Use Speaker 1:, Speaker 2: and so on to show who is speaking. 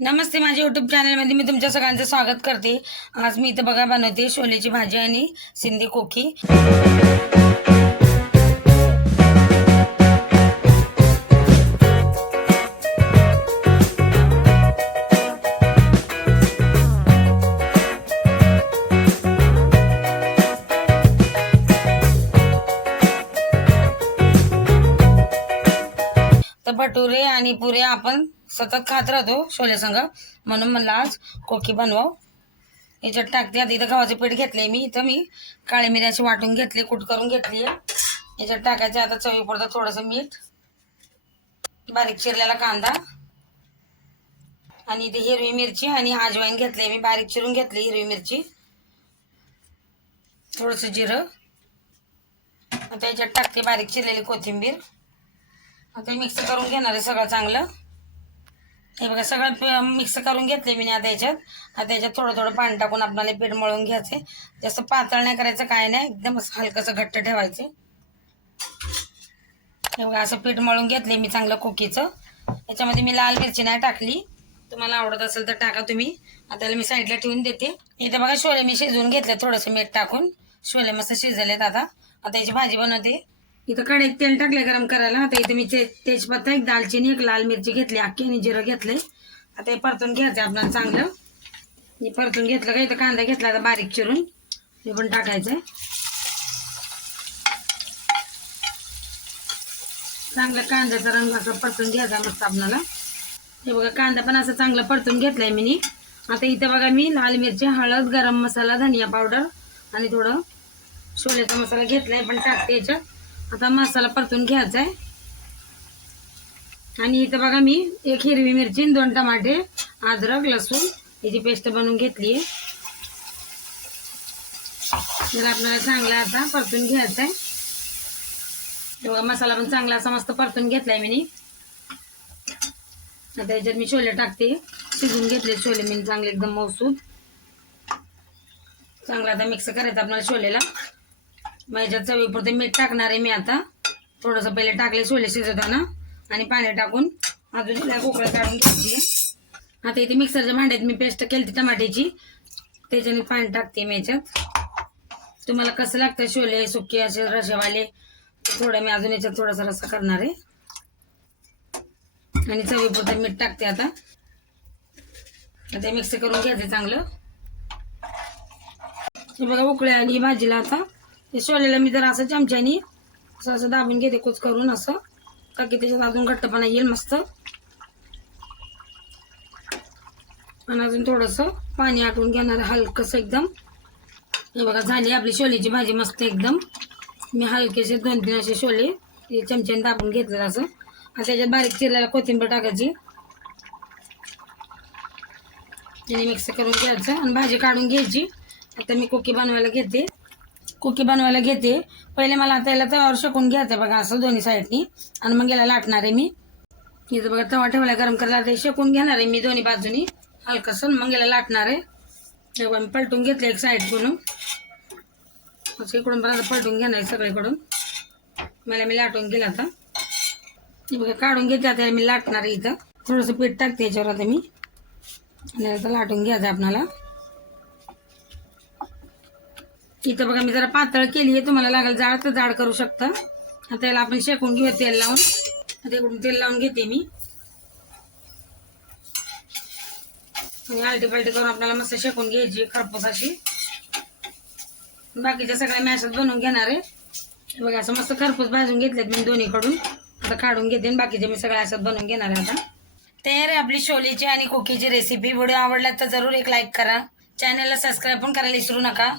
Speaker 1: नमस्ते माझ्या यूट्यूब चॅनलमध्ये मी तुमच्या सगळ्यांचं स्वागत करते. आज मी इथं बघा बनवते छोलेची भाजी आणि सिंधी कोकी. तर भटुरे आणि पुरे आपण सतत खात राहतो छोले संग. म्हणून म्हणलं आज कोकी बनवाव. याच्यात टाकते. आता इथं गव्हाचं पीठ घेतले मी. इथं मी काळी मिऱ्याची वाटून घेतली कुट करून घेतली. याच्यात टाकायचे आता चवीपुरतं थोडंसं मीठ बारीक चिरलेला कांदा आणि इथे हिरवी मिरची आणि आजवाईन घेतली मी. बारीक चिरून घेतली हिरवी मिरची. थोडंसं जिरं. आता याच्यात टाकते बारीक चिरलेली कोथिंबीर. आता मिक्स करून घेणार आहे सगळं चांगलं. हे बघा सगळं मिक्स करून घेतले मी आता याच्यात. आता याच्यात थोडं थोडं पाणी टाकून आपल्याला पीठ मळून घ्यायचे जास्त पातळ नाही करायचं काय नाही. एकदम असं हलकंसं घट्ट ठेवायचे हे बघा असं पीठ मळून घेतले मी चांगलं कोकीचं याच्यामध्ये मी लाल मिरची नाही टाकली. तुम्हाला आवडत असेल तर टाका तुम्ही. आता याला मी साईडला ठेवून देते. इथे बघा शोले मी शिजवून घेतले थोडंसं मीठ टाकून. शोले मस्त शिजलेत आता. आता याची भाजी बनवते. इथं कढईत तेल टाकले गरम करायला. आता इथे मी ते तेजपत्ता एक दालचिनी एक लाल मिरची घेतली. अख्खी आणि जिरं घेतले आता हे परतून घ्यायचं आपल्याला चांगलं. हे परतून घेतलं का? इथं कांदा घेतला आता बारीक चिरून. हे पण टाकायचं चांगलं कांद्याचा रंग असं परतून घ्यायचा मस्त आपल्याला. हे बघा कांदा पण असं चांगलं परतून घेतलाय मी. आता इथं बघा मी लाल मिरची हळद गरम मसाला धनिया पावडर आणि थोडं छोल्याचा मसाला घेतलाय. पण टाकते याच्यात. आता मसाला परतून घ्यायचा आहे. आणि इथं बघा मी एक हिरवी मिरची दोन टमाटे अद्रक लसूण याची पेस्ट बनवून घेतली आहे. तर आपल्याला चांगला आता परतून घ्यायचा आहे. हे बघा मसाला पण चांगला असा मस्त परतून घेतलाय मी. आता याच्यात मी छोले टाकते. शिजून घेतले छोले मी चांगले एकदम मौसूद चांगला आता मिक्स करायचा आपल्याला छोलेला. मग याच्यात चवीपुरते मीठ टाकणार आहे मी आता. थोडंसं पहिले टाकले छोले शिजवताना आणि पाणी टाकून अजून तिला कोकळं काढून घ्यायची आता इथे मिक्सरच्या भांड्यात मी पेस्ट केली टमाट्याची. त्याच्याने पाणी टाकते मी याच्यात. तुम्हाला कसं लागतं छोले सुके असे रशेवाले थोडं मी अजून याच्यात थोडासा रस्सा करणार आहे. आणि चवीपुरतं मीठ टाकते आता. आता मिक्स करून घ्यायचं चांगलं. बघा उकळ्या आली भाजीला आता. ते सोल्याला मी जर असं चमच्यानी असं असं दाबून घेते कुच करून असं. का की त्याच्यात अजून घट्टपणा येईल मस्त. आणि अजून थोडंसं पाणी आटवून घेणार हलकंसं एकदम. हे बघा झाली आपली शोलेची भाजी मस्त एकदम. मी हलकेसे दोन तीन असे शोले हे चमच्याने दाबून घेतलं असं. आणि त्याच्यात बारीक चिरलेला कोथिंबीर टाकायची. आणि मिक्स करून घ्यायचं आणि भाजी काढून घ्यायची. आता मी कोकी बनवायला घेते. कुकी बनवायला घेते. पहिले मला आता याला तव्यावर शेकून घ्यायचं बघा असं दोन्ही साईडनी. आणि मग याला लाटणार आहे मी. इथं बघा तवा ठेवला गरम करायला ते शेकून घेणार आहे मी दोन्ही बाजूनी. हलकंसं मग याला लाटणार आहे. मी पलटून घेतलं एक साईड करून असं इकडून पण आता पलटून घेणार आहे सगळीकडून. मला मी लाटून गेला आता. बघा काढून घेते आता मी लाटणार आहे इथं. थोडंसं पीठ टाकते याच्यावर आता मी. आणि आता लाटून घ्यायचं आपणाला. इथं बघा मी जरा पातळ केली आहे. तुम्हाला लागेल जाड तर जाड करू शकता. आता याला आपण शेकून घेऊ तेल लावून. आता इकडून तेल लावून घेते मी. आलटी पालटी करून आपल्याला मस्त शेकून घ्यायची खरपूस अशी. बाकीच्या सगळ्या मॅशात बनवून घेणार आहे. बघा असं मस्त खरपूस भाजून घेतलेत मी दोन्हीकडून. आता काढून घेते आणि बाकीचे मी सगळ्या असं बनवून घेणार आहे आता. तयार आहे आपली शोलीची आणि कुकीची रेसिपी व्हिडिओ आवडला तर जरूर एक लाईक करा. चॅनलला सबस्क्राईब पण करायला विसरू नका.